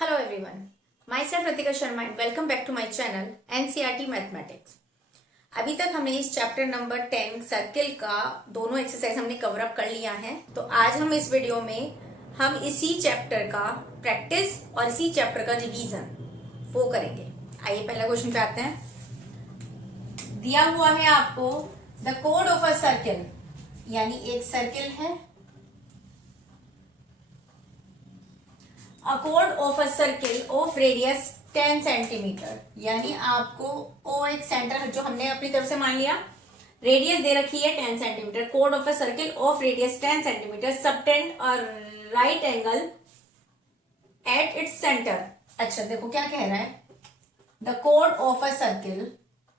Hello everyone, myself Ritika Sharma and welcome back to my channel NCERT Mathematics। अभी तक हमने इस chapter number 10 circle का दोनों एक्सरसाइज हमने कवर अप कर लिया है। तो आज हम इस वीडियो में हम इसी चैप्टर का प्रैक्टिस और इसी चैप्टर का रिवीजन वो करेंगे। आइए पहला क्वेश्चन पे आते हैं। दिया हुआ है आपको the code of a circle, यानी एक सर्किल है। A chord of a circle of radius 10 centimetre, यानी आपको ओ एक सेंटर जो हमने अपनी तरफ से मान लिया, रेडियस दे रखी है 10 centimetre. Code of a circle of radius 10 centimetre subtend a right angle at its centre. अच्छा देखो क्या कह रहा है, the code of a circle,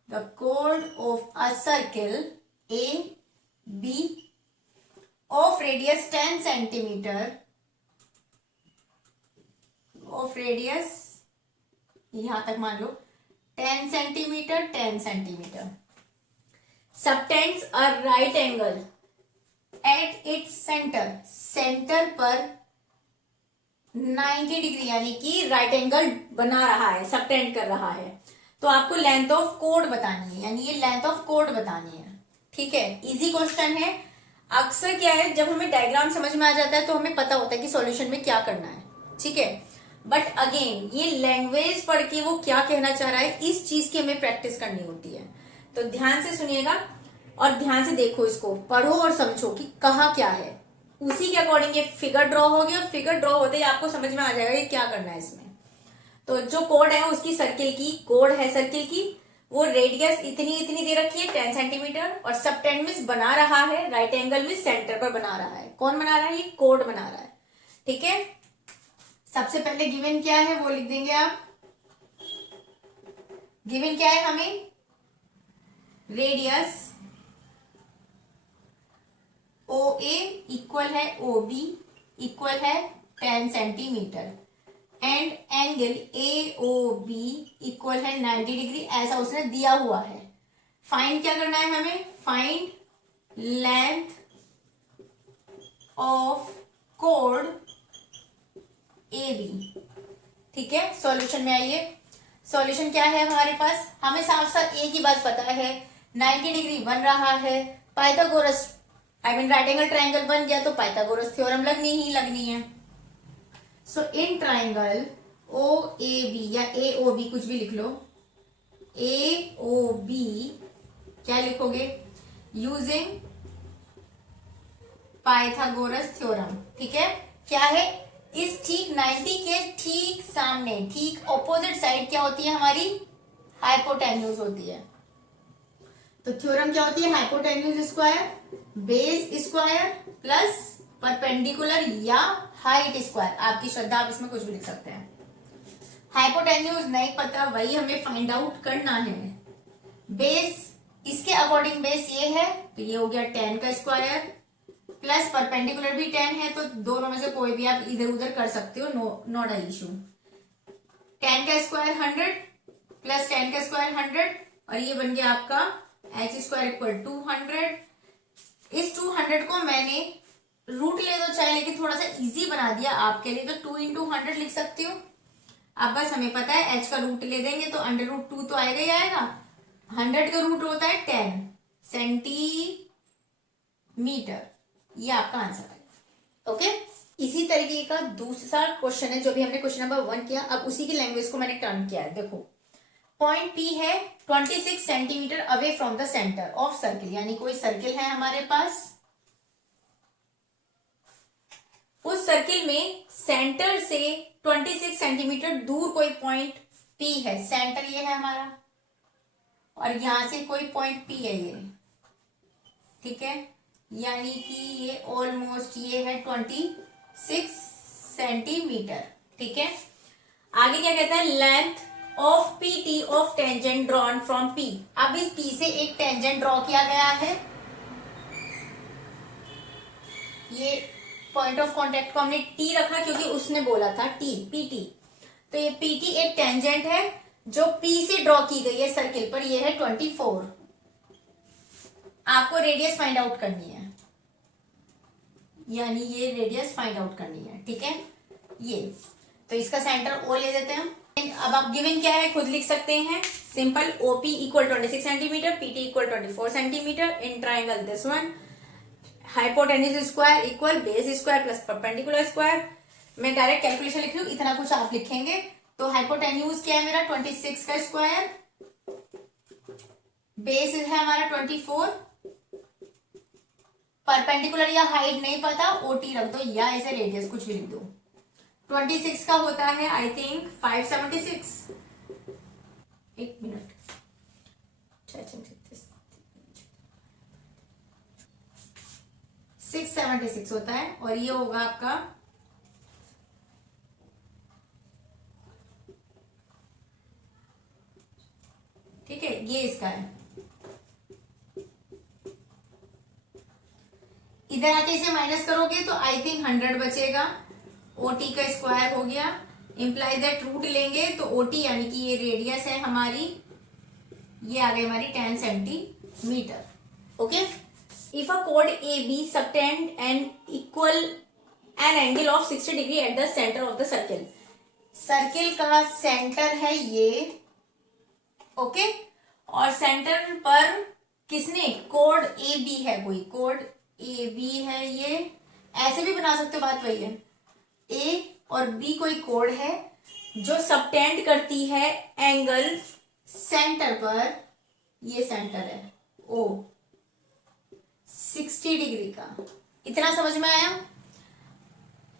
the code of a circle A B of radius 10 centimetre of radius, यहां तक मान लो 10 centimetre 10 centimetre, subtends a right angle at its centre, centre पर 90 डिग्री यानी कि राइट एंगल बना रहा है, सबटेंड कर रहा है। तो आपको लेंथ ऑफ कोड बतानी है, यानी ये लेंथ ऑफ कोड बतानी है। ठीक है, इजी क्वेश्चन है। अक्सर क्या है, जब हमें डायग्राम समझ में आ जाता है तो हमें पता होता है कि सॉल्यूशन में क्या करना है। ठीक है, बट अगेन ये लैंग्वेज पढ़ के वो क्या कहना चाह रहा है, इस चीज की हमें प्रैक्टिस करनी होती है। तो ध्यान से सुनिएगा और ध्यान से देखो, इसको पढ़ो और समझो कि कहा क्या है। उसी के अकॉर्डिंग ये फिगर ड्रॉ होगी और फिगर ड्रॉ होते ही आपको समझ में आ जाएगा कि क्या करना है इसमें। तो जो कोड है उसकी सर्किल की, कोड है सर्किल की, वो रेडियस इतनी इतनी दे रखी है 10 सेंटीमीटर और सबटेंड में बना रहा है राइट एंगल में सेंटर पर बना रहा है। कौन बना रहा है? ये कोड बना रहा है। ठीक है, सबसे पहले गिवन क्या है वो लिख देंगे आप। गिवन क्या है हमें? रेडियस ओ ए इक्वल है ओ बी इक्वल है 10 centimetre and angle A O B equal है 90 डिग्री, ऐसा उसने दिया हुआ है। फाइंड क्या करना है हमें? फाइंड लेंथ ऑफ कोड ए बी। ठीक है, सॉल्यूशन में आइए। सॉल्यूशन क्या है हमारे पास? हमें साफ साफ एक ही बात पता है, 90 डिग्री बन रहा है, पाइथागोरस राइट एंगल ट्राइंगल बन गया तो पाइथागोरस थ्योरम लगनी ही लगनी है। सो in triangle O A B या ए ओ बी कुछ भी लिख लो, ए ओ बी क्या लिखोगे? Using Pythagoras theorem. ठीक है, क्या है? इस ठीक 90 के ठीक सामने, ठीक ऑपोजिट साइड क्या होती है हमारी? हाइपोटेन्यूज होती है। तो थ्योरम क्या होती है? Hypotenuse square base square plus perpendicular या हाइट स्क्वायर। आपकी श्रद्धा, आप इसमें कुछ भी लिख सकते हैं। हाइपोटेन्यूज नहीं पता, वही हमें फाइंड आउट करना है। बेस, इसके अकॉर्डिंग बेस ये है तो ये हो गया 10 का स्क्वायर प्लस परपेंडिकुलर भी 10 है, तो दोनों में से कोई भी आप इधर उधर कर सकते हो, नॉट अ इशू। 10 का स्क्वायर 100 प्लस 10 का स्क्वायर 100 और ये बन गया आपका एच स्क्वायर इक्वल 200। इस 200 को मैंने रूट ले दो चाहे, लेकिन थोड़ा सा इजी बना दिया आपके लिए, तो 2 इंटू 100 लिख सकती हो। अब बस हमें पता है एच का रूट ले देंगे तो √2 तो आएगा ही आएगा। 100 का रूट होता है 10 सेंटीमीटर, ये आपका आंसर है। ओके, इसी तरीके का दूसरा क्वेश्चन है जो भी हमने क्वेश्चन नंबर 1 किया, अब उसी की लैंग्वेज को मैंने टर्न किया है। देखो, पॉइंट पी है 26 centimetre away from the centre of circle, यानी कोई सर्किल है हमारे पास, उस सर्किल में सेंटर से 26 सेंटीमीटर दूर कोई पॉइंट पी है। सेंटर ये है हमारा और यहां से कोई पॉइंट पी है ये। ठीक है, यानी कि ये ऑलमोस्ट ये है 26 सेंटीमीटर। ठीक है, आगे क्या कहता है? Length of P T of tangent drawn from P. अब इस पी से एक टेंजेंट ड्रॉ किया गया है, ये पॉइंट ऑफ कांटेक्ट को हमने टी रखा क्योंकि उसने बोला था टी, पी टी। तो ये पी टी एक टेंजेंट है जो पी से ड्रॉ की गई है सर्किल पर, ये है 24। आपको रेडियस फाइंड आउट करनी है, यानी ये रेडियस फाइंड आउट करनी है। ठीक है, ये तो इसका सेंटर ओ ले देते हैं हम। अब आप गिवन क्या है खुद लिख सकते हैं, simple. OP equal 26 centimetre, PT equal 24 centimetre in triangle this one. Hypotenuse square equal base square plus perpendicular square. मैं डायरेक्ट कैलकुलेशन लिख रही हूँ, इतना कुछ आप लिखेंगे। तो हाइपोटेन्यूज क्या है मेरा 26 का स्क्वायर, बेस है हमारा 24, परपेंडिकुलर या हाइट नहीं पता, ओटी रख दो या ऐसे रेडियस कुछ भी लिख दो। 26 का होता है आई थिंक 576। एक मिनट, 676 होता है और ये होगा आपका ठीक है, ये इसका है। इधर आके इसे माइनस करोगे तो आई थिंक 100 बचेगा। ओटी का स्क्वायर हो गया, इंप्लाइज दैट रूट लेंगे तो ओटी यानी कि ये रेडियस है हमारी, ये आ गई हमारी 10 सेंटीमीटर। ओके, इफ अ कोड A B subtend and equal an angle of 60 degree at the centre of the circle. Circle का सेंटर है ये, ओके और सेंटर पर किसने, कोड ए बी है, कोई कोड ए बी है, ये ऐसे भी बना सकते हो, बात वही है। ए और बी कोई कोड है जो सबटेंड करती है एंगल सेंटर पर, ये सेंटर है ओ 60 डिग्री का। इतना समझ में आया।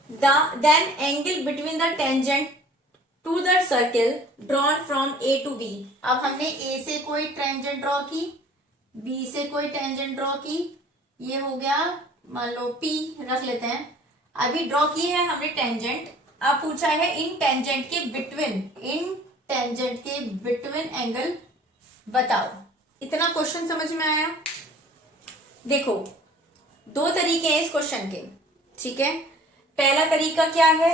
Then angle between the tangent to the circle drawn from A to B. अब हमने ए से कोई टेंजेंट ड्रॉ की, बी से कोई टेंजेंट ड्रॉ की, ये हो गया मान लो पी रख लेते हैं। अभी ड्रॉ की है हमने टेंजेंट, अब पूछा है इन टेंजेंट के बिटवीन एंगल बताओ। इतना क्वेश्चन समझ में आया। देखो दो तरीके हैं इस क्वेश्चन के, ठीक है। पहला तरीका क्या है,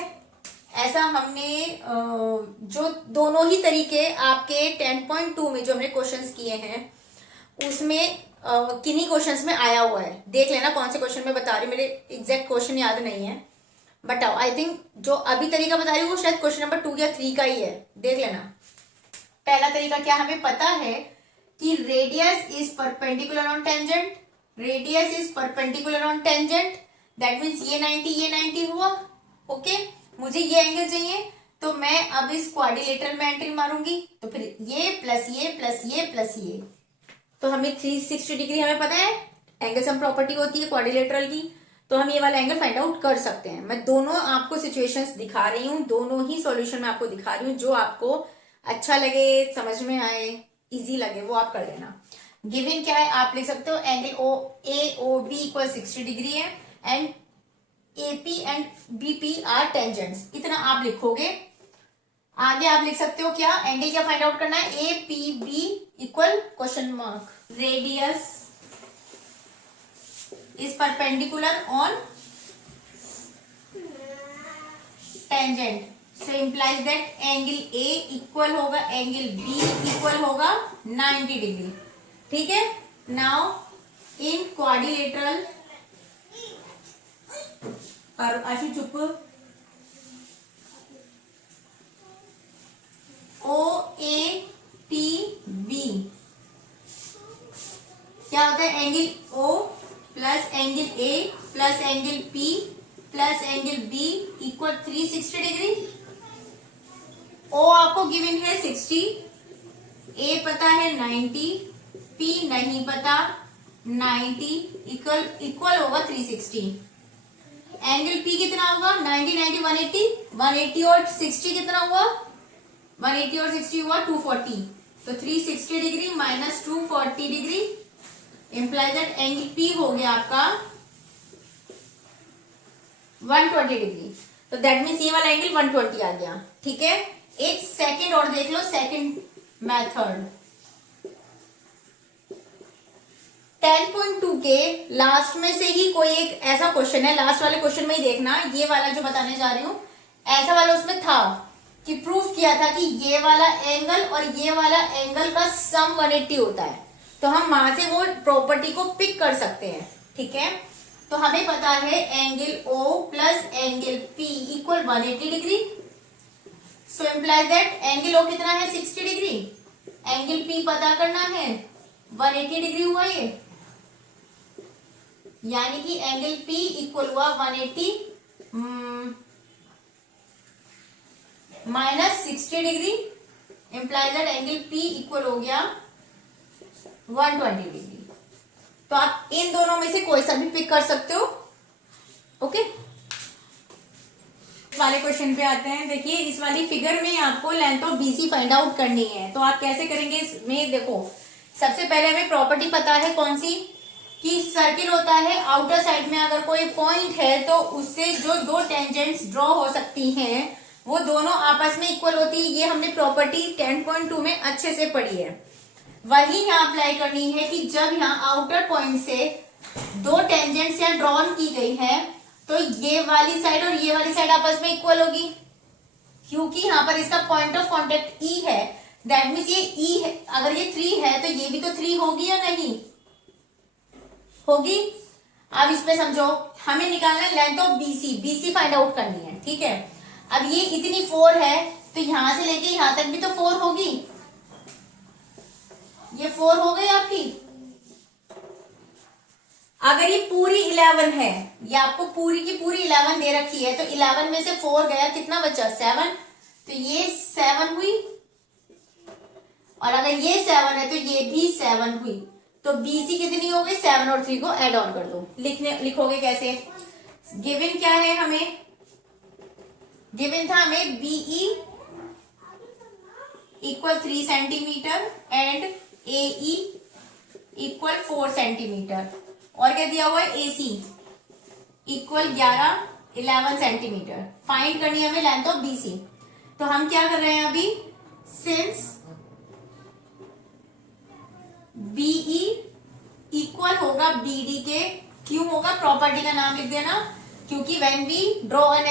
ऐसा हमने जो दोनों ही तरीके आपके 10.2 में जो हमने क्वेश्चंस किए हैं उसमें किन्हीं क्वेश्चंस में आया हुआ है। देख लेना कौन से क्वेश्चन में बता रही हूँ, मेरे एग्जैक्ट क्वेश्चन याद नहीं है, बताओ। आई थिंक जो अभी तरीका बता रही हूँ वो शायद क्वेश्चन नंबर 2 या 3 का ही है, देख लेना। पहला तरीका क्या, हमें पता है कि radius is perpendicular on tangent, radius is perpendicular on tangent, that means ये 90 हुआ। ओके, मुझे ये एंगल चाहिए तो मैं अब इस क्वाड्रिलेटरल में एंट्री मारूंगी, तो फिर ये प्लस ये प्लस ये प्लस ये, तो हमें 360 डिग्री हमें पता है एंगल सम प्रॉपर्टी होती है क्वाड्रिलेटरल की, तो हम ये वाला एंगल फाइंड आउट कर सकते हैं। मैं दोनों आपको सिचुएशंस दिखा रही हूँ, दोनों ही सॉल्यूशन में आपको दिखा रही हूँ, जो आपको अच्छा लगे, समझ में आए, इजी लगे वो आप कर लेना। गिवन क्या है आप लिख सकते हो, angle O A O B equal 60 degree है and AP and BP are tangents, इतना आप लिखोगे। आगे आप लिख सकते हो क्या, एंगल क्या फाइंड आउट करना है, A P B equal question mark, radius is perpendicular on tangent, so implies that angle A equal होगा एंगल बी इक्वल होगा 90 डिग्री, ठीक है। नाउ इन क्वाड्रिलेटरल, और आशु चुप, ओ ए पी बी क्या होता है, angle O plus angle A plus angle P plus angle B equal 360 degree. O आपको गिवन है 60, ए पता है 90, पी नहीं पता 90, इक्वल होगा 360। एंगल पी कितना होगा, 90 90 180, 180 और 60 कितना हुआ, 180 और 60 हुआ 240, तो 360 degree minus 240 degree implies that angle P हो गया आपका 120 डिग्री, तो दैट मीन्स ये वाला एंगल 120 आ गया, ठीक है। एक सेकंड और देख लो, सेकंड मेथड 10.2 के लास्ट में से ही कोई एक ऐसा क्वेश्चन है, लास्ट वाले क्वेश्चन में ही देखना, ये वाला जो बताने जा रही हूं ऐसा वाला उसमें था कि प्रूफ किया था कि ये वाला एंगल और ये वाला एंगल का सम 180 होता है, तो हम वहां से वो प्रॉपर्टी को पिक कर सकते हैं, ठीक है। तो हमें पता है angle O plus angle P equal 180 degree, so implies that angle O कितना है 60 डिग्री, एंगल पी पता करना है 180 डिग्री हुआ ये, यानी कि एंगल पी इक्वल हुआ 180 minus 60 degree, implies that angle P equal हो गया 120 डिग्री। तो आप इन दोनों में से कोई सा भी पिक कर सकते हो। ओके, इस वाले क्वेश्चन पे आते हैं। देखिए इस वाली फिगर में आपको length of BC find out करनी है, तो आप कैसे करेंगे इसमें? देखो सबसे पहले हमें प्रॉपर्टी पता है कौन सी, कि सर्किल होता है आउटर साइड में अगर कोई पॉइंट है तो उससे जो दो टेंजेंट्स ड्रॉ हो सकती हैं वो दोनों आपस में इक्वल होती है। ये हमने प्रॉपर्टी 10.2 में अच्छे से पढ़ी है। वही यहाँ अप्लाई करनी है कि जब यहाँ आउटर पॉइंट से दो टेंजेंट्स यहाँ ड्रॉन की गई है तो ये वाली साइड और ये वाली साइड आपस में इक्वल होगी, क्योंकि यहाँ पर इसका पॉइंट ऑफ कॉन्टेक्ट ई है। दैट मीन्स ये ई है, अगर ये 3 है तो ये भी तो 3 होगी या नहीं होगी। अब इसमें समझो हमें निकालना है length of BC, BC find out करनी है, ठीक है। अब ये इतनी 4 है तो यहां से लेके यहां तक भी तो 4 होगी, ये 4 हो गई आपकी। अगर ये पूरी 11 है, ये आपको पूरी की पूरी 11 दे रखी है, तो 11 में से 4 गया, कितना बचा 7, तो ये 7 हुई। और अगर ये 7 है तो ये भी 7 हुई। तो बीसी कितनी हो गई? 7 और 3 को ऐड ऑन कर दो। लिखोगे कैसे? गिवन क्या है हमें? गिवन था हमें BE equal 3 centimetre and AE equal 4 centimetre, और क्या दिया हुआ है? AC equal 11 centimetre. फाइंड करनी है हमें लेंथ ऑफ बीसी। तो हम क्या कर रहे हैं अभी? सिंस बीई इक्वल होगा बीडी के, क्यों होगा? प्रॉपर्टी का नाम लिख देना, क्योंकि when we draw an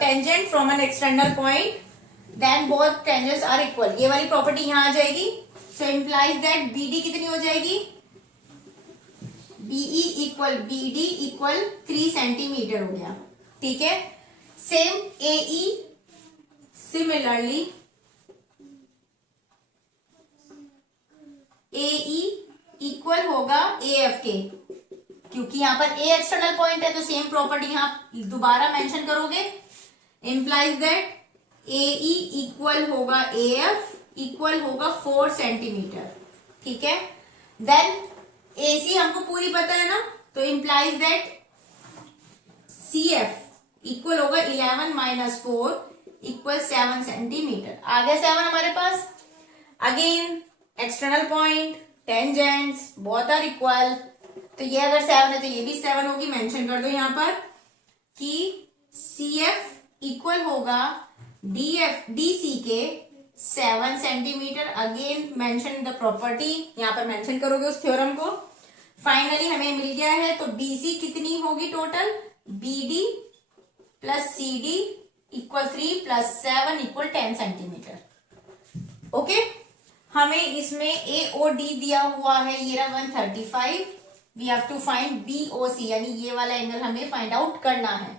tangent from an external point then both tangents are equal. ये वाली प्रॉपर्टी यहां आ जाएगी। सो इम्प्लाइज दैट बीडी कितनी हो जाएगी? BE equal BD equal 3 centimetre हो गया, ठीक है। Same AE similarly AE equal होगा एएफ के, क्योंकि यहां पर ए एक्सटर्नल पॉइंट है तो सेम प्रॉपर्टी यहां दोबारा मेंशन करोगे। इंप्लाइज दैट एई इक्वल होगा एएफ इक्वल होगा 4 सेंटीमीटर, ठीक है। देन एसी हमको पूरी पता है ना, तो इंप्लाइज दैट सीएफ इक्वल होगा 11 माइनस 4 इक्वल 7 सेंटीमीटर। आ गया 7 हमारे पास। Again external point, tangents both are equal, तो ये अगर 7 है तो ये भी 7 होगी। मेंशन कर दो यहां पर कि CF इक्वल होगा DC के 7 centimetre. Again mention the property, यहां पर मेंशन करोगे उस थ्योरम को। फाइनली हमें मिल गया है, तो BC कितनी होगी total? BD plus CD equal 3 plus 7 equal 10 centimetre. Okay, हमें इसमें AOD दिया हुआ है, ये रहा 135। We have to find BOC, यानी ये वाला एंगल हमें फाइंड आउट करना है।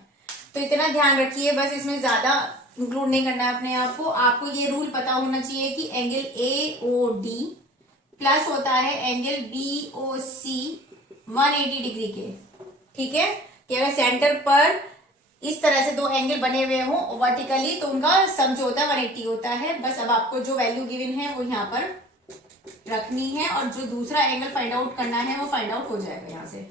तो इतना ध्यान रखिए, बस इसमें ज्यादा इंक्लूड नहीं करना है अपने आप को। आपको ये रूल पता होना चाहिए कि एंगल AOD प्लस होता है एंगल BOC 180 डिग्री के, ठीक है। कि अगर सेंटर पर इस तरह से दो एंगल बने हुए हों वर्टिकली तो उनका सम जो होता है 180 होता है। बस अब आपको जो वैल्यू गिवन है वो यहाँ पर रखनी है, और जो दूसरा एंगल फाइंड आउट करना है वो फाइंड आउट हो जाएगा यहाँ से।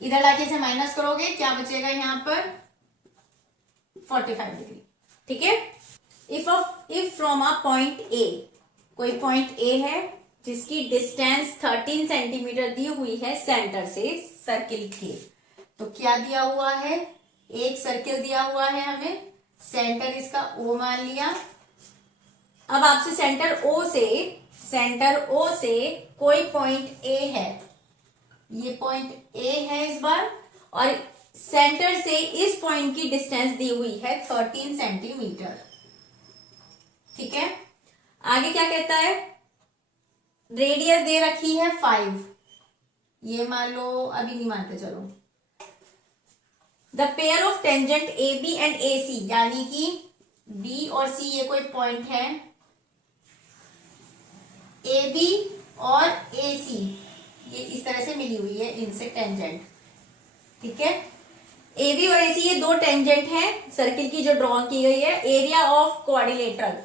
इधर लाके से माइनस करोगे, क्या बचेगा यहाँ पर? 45 डिग्री, ठीक है। If from a point A, कोई पॉइंट ए है जिसकी डिस्टेंस 13 सेंटीमीटर दी हुई है सेंटर से सर्किल के, तो क्या दिया हुआ है? एक सर्किल दिया हुआ है हमें, सेंटर इसका O मान लिया। अब आपसे सेंटर O से कोई पॉइंट A है, ये पॉइंट A है इस बार, और सेंटर से इस पॉइंट की डिस्टेंस दी हुई है 13 सेंटीमीटर, ठीक है। आगे क्या कहता है? रेडियस दे रखी है 5, ये मान लो, अभी नहीं मानते चलो, the pair of tangent A B and A C, यानी कि बी और सी ये कोई पॉइंट है, ए बी और ए सी ये इस तरह से मिली हुई है इनसे टेंजेंट, ठीक है। ए बी और ए सी ये दो टेंजेंट हैं सर्किल की जो ड्रॉ की गई है। Area of quadrilateral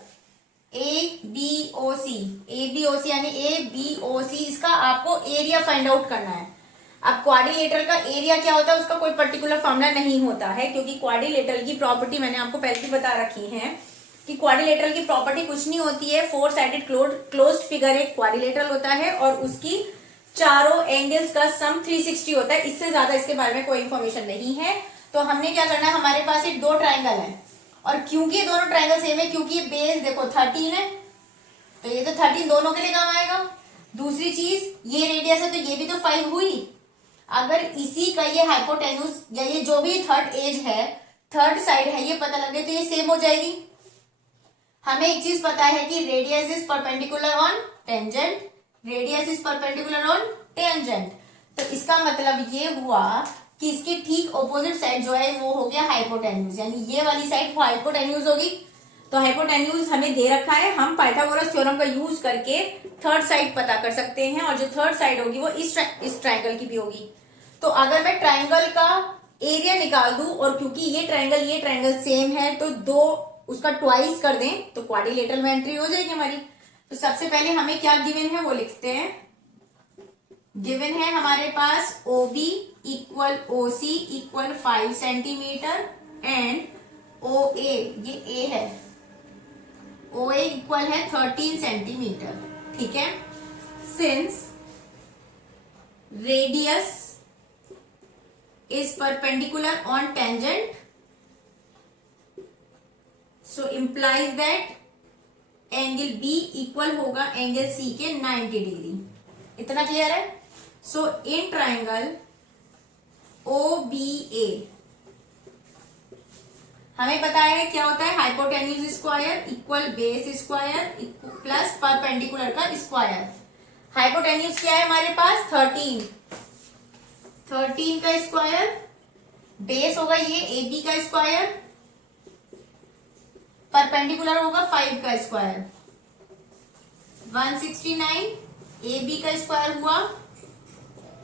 A B O C, A B O C यानी ए बी ओ सी, इसका आपको एरिया फाइंड आउट करना है। अब क्वाड्रिलेटरल का एरिया क्या होता है उसका कोई पर्टिकुलर फॉर्मूला नहीं होता है, क्योंकि क्वाड्रिलेटरल की प्रॉपर्टी मैंने आपको पहले भी बता रखी है कि क्वाड्रिलेटरल की प्रॉपर्टी कुछ नहीं होती है, फोर साइडेड क्लोज्ड फिगर एक क्वाड्रिलेटरल होता है और उसकी चारों एंगल्स का सम 360 होता है। इससे ज्यादा इसके बारे में कोई इंफॉर्मेशन नहीं है। तो हमने क्या करना है, हमारे पास एक दो ट्राइंगल है और क्योंकि दोनों ट्राइंगल सेम है, क्योंकि बेस देखो 13 है तो ये तो 13 दोनों के लिए काम आएगा। दूसरी चीज ये रेडियस है तो ये भी तो 5 हुई। अगर इसी का ये हाइपोटेन्यूज या ये जो भी थर्ड एज है, थर्ड साइड है, ये पता लगे तो ये सेम हो जाएगी। हमें एक चीज पता है कि radius is perpendicular on tangent, radius is perpendicular on tangent. तो इसका मतलब ये हुआ कि इसकी ठीक ऑपोजिट साइड जो है वो हो गया हाइपोटेन्यूज, यानी ये वाली साइड हाइपोटेन्यूज होगी। तो हाइपोटेन्यूज हमें दे रखा है, हम पाइथागोरस थ्योरम का यूज करके थर्ड साइड पता कर सकते हैं और जो थर्ड साइड होगी वो इस ट्राइंगल की भी होगी। तो अगर मैं ट्राइंगल का एरिया निकाल दूं और क्योंकि ये ट्राइंगल सेम है तो दो उसका ट्वाइस कर दें तो क्वाड्रिलेटरल में एंट्री हो जाएगी हमारी। तो सबसे पहले हमें क्या गिवन है वो लिखते हैं। गिवन है हमारे पास O B equal O C equal 5 centimetre and O A, ये ए है, ओ ए इक्वल है 13 सेंटीमीटर, ठीक है। Since radius is perpendicular on tangent so implies that angle B equal होगा एंगल सी के 90 डिग्री। इतना क्लियर है। सो इन ट्राइंगल ओ बी ए हमें पता है क्या होता है, hypotenuse square equal base square plus perpendicular का स्क्वायर। हाइपोटेन्यूज क्या है हमारे पास 13 का स्क्वायर, बेस होगा ये ए बी का स्क्वायर, परपेंडिकुलर होगा 5 का स्क्वायर, 169 ए बी का स्क्वायर हुआ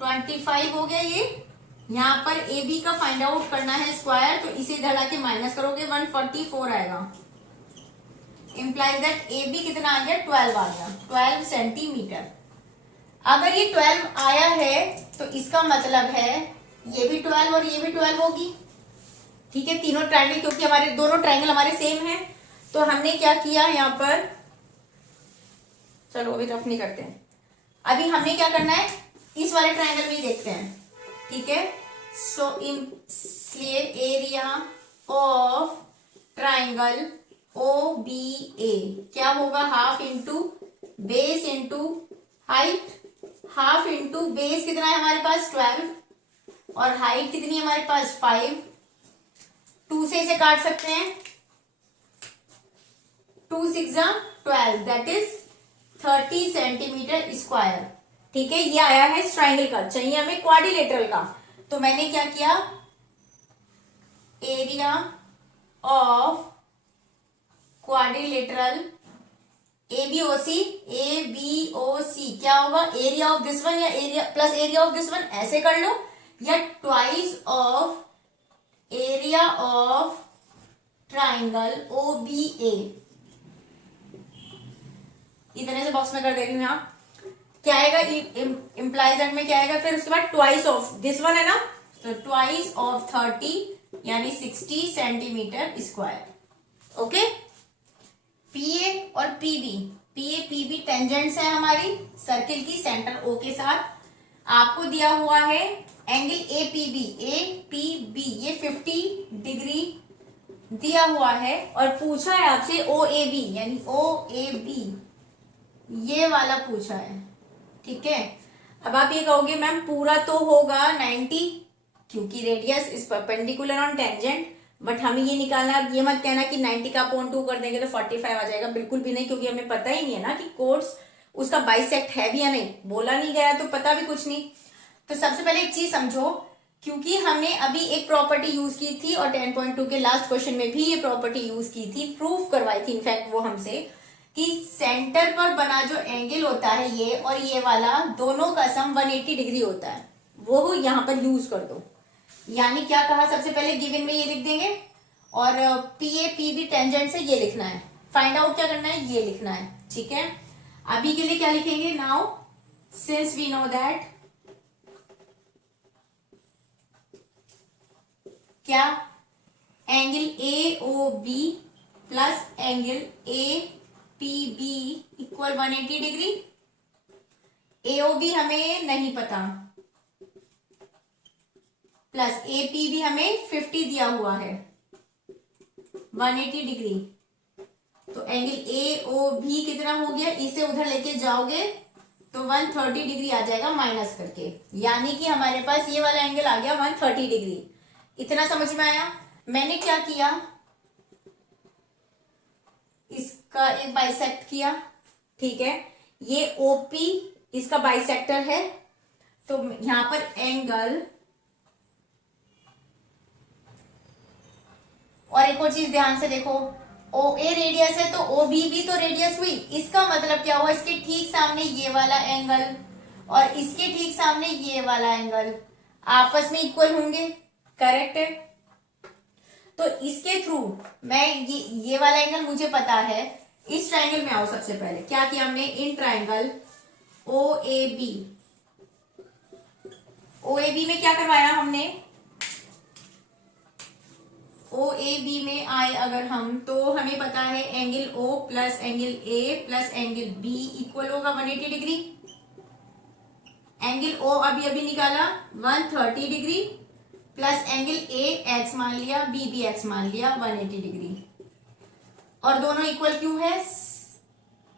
25 हो गया। ये यहां पर ए बी का फाइंड आउट करना है स्क्वायर, तो इसे इधर आके माइनस करोगे 144 आएगा। इंप्लाइज दैट ए बी कितना आ गया 12 आ गया, 12 सेंटीमीटर। अगर ये 12 आया है तो इसका मतलब है ये भी 12 और ये भी 12 होगी, ठीक है। तीनों ट्राइंगल, क्योंकि हमारे दोनों ट्राइंगल हमारे सेम हैं तो हमने क्या किया यहाँ पर, चलो अभी रफ नहीं करते हैं, अभी हमने क्या करना है इस वाले ट्राइंगल में ही देखते हैं, ठीक है। सो इसलिए area of triangle O B A क्या होगा, half into base into height. Half into base कितना है हमारे पास 12 और हाइट कितनी है हमारे पास 5। 2 से इसे काट सकते हैं, 2 6 12 दैट इज 30 सेंटीमीटर स्क्वायर, ठीक है। ये आया है इस ट्राइंगल का, चाहिए हमें क्वाड्रिलेटरल का। तो मैंने क्या किया, area of quadrilateral A B O C क्या होगा, एरिया ऑफ दिस वन या area plus area of this one, ऐसे कर लो, या twice of area of triangle O B A. इतने से बॉक्स में कर दे रही हूं यहाँ, क्या आएगा इम्प्लाइज में क्या आएगा, फिर उसके बाद ट्वाइस ऑफ दिस वन है ना, तो ट्वाइस ऑफ 30 यानी 60 सेंटीमीटर स्क्वायर। ओके, पीए और पीबी टेंजेंट्स है हमारी सर्किल की सेंटर ओ के साथ। आपको दिया हुआ है एंगल ए पी बी ये 50 डिग्री दिया हुआ है और पूछा है आपसे ओ ए बी, यानी ओ ए बी ये वाला पूछा है, ठीक है। अब आप ये कहोगे मैम पूरा तो होगा 90 क्योंकि radius is perpendicular on tangent, but हमें ये निकालना, अब ये मत कहना कि 90 का अपॉन 2 कर देंगे तो 45 आ जाएगा, बिल्कुल भी नहीं, क्योंकि हमें पता ही नहीं है ना कि कोड्स उसका बाइसेक्ट है भी या नहीं, बोला नहीं गया तो पता भी कुछ नहीं। तो सबसे पहले एक चीज समझो क्योंकि हमने अभी एक प्रॉपर्टी यूज की थी और 10.2 के लास्ट क्वेश्चन में भी ये प्रॉपर्टी यूज की थी, प्रूफ करवाई थी इनफैक्ट वो हमसे, कि सेंटर पर बना जो एंगल होता है ये और ये वाला, दोनों का सम 180 डिग्री होता है, वो यहां पर यूज कर दो। यानी क्या कहा, सबसे पहले गिवन में ये लिख देंगे और P A P B tangent से ये लिखना है, फाइंड आउट क्या करना है, ये लिखना है। ठीक है, अभी के लिए क्या लिखेंगे, now since we know that क्या angle A O B plus angle A P B equal 180 degree. A O B हमें नहीं पता, प्लस ए पी बी हमें 50 दिया हुआ है, 180 डिग्री। तो एंगल ए ओ बी कितना हो गया, इसे उधर लेके जाओगे तो 130 डिग्री आ जाएगा माइनस करके, यानी कि हमारे पास ये वाला एंगल आ गया 130 डिग्री। इतना समझ में आया। मैंने क्या किया, इसका एक बाइसेक्ट किया, ठीक है, ये ओपी इसका बाइसेक्टर है, तो यहां पर एंगल, और एक और चीज ध्यान से देखो, ओ ए रेडियस है तो ओ बी भी तो रेडियस हुई, इसका मतलब क्या हुआ, इसके ठीक सामने ये वाला एंगल और इसके ठीक सामने ये वाला एंगल आपस में इक्वल होंगे, करेक्ट है। तो इसके थ्रू मैं ये वाला एंगल मुझे पता है, इस ट्राइंगल में आओ। सबसे पहले क्या किया हमने, in triangle O A B में क्या करवाया हमने, ओ ए बी में आए अगर हम, तो हमें पता है angle O plus angle A plus angle B equal होगा 180 डिग्री। एंगल ओ अभी अभी निकाला 130 degree, plus angle A X मान लिया, बी भी एक्स मान लिया 180 डिग्री। और दोनों इक्वल क्यों है,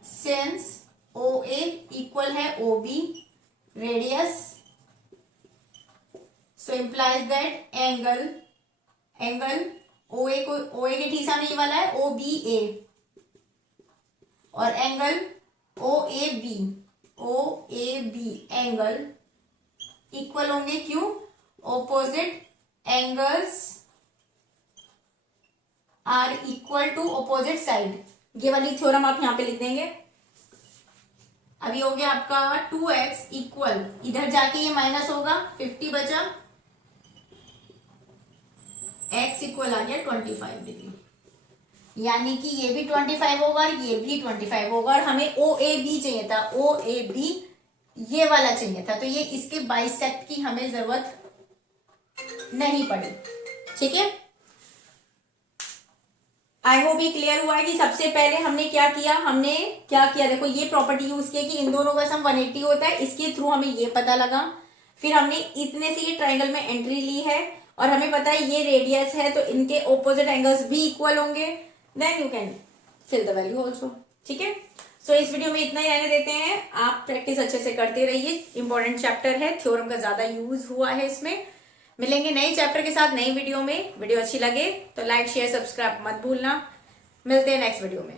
सिंस ओ ए इक्वल है O B radius, so implies that angle O A के ठीक सामने ये वाला है ओ बी ए, और angle O A B angle equal होंगे, क्यों, opposite angles are equal to opposite side. ये वाली थ्योरम आप यहां पे लिख देंगे। अभी हो गया आपका 2x इक्वल, इधर जाके ये माइनस होगा, 50 बचा, x इक्वल आ गया 25 डिग्री, यानी कि ये भी 25 होगा और ये भी 25 होगा, और हमें ओ ए बी चाहिए था, ओ ए बी ये वाला चाहिए था, तो ये इसके बाइसेक्ट की हमें जरूरत नहीं पड़ी। ठीक है, आई होप ये क्लियर हुआ है कि सबसे पहले हमने क्या किया, देखो ये प्रॉपर्टी यूज किया कि इन दोनों का सम 180 होता है, इसके थ्रू हमें ये पता लगा। फिर हमने इतने से ये ट्राइंगल में एंट्री ली है और हमें पता है ये रेडियस है, तो इनके ऑपोजिट एंगल्स भी इक्वल होंगे, then you can fill the value also. ठीक है, सो इस वीडियो में इतना ही रहने देते हैं, आप प्रैक्टिस अच्छे से करते रहिए, इंपॉर्टेंट चैप्टर है, थ्योरम का ज्यादा यूज हुआ है इसमें। मिलेंगे नए चैप्टर के साथ नई वीडियो में। वीडियो अच्छी लगे तो लाइक शेयर सब्सक्राइब मत भूलना। मिलते हैं नेक्स्ट वीडियो में।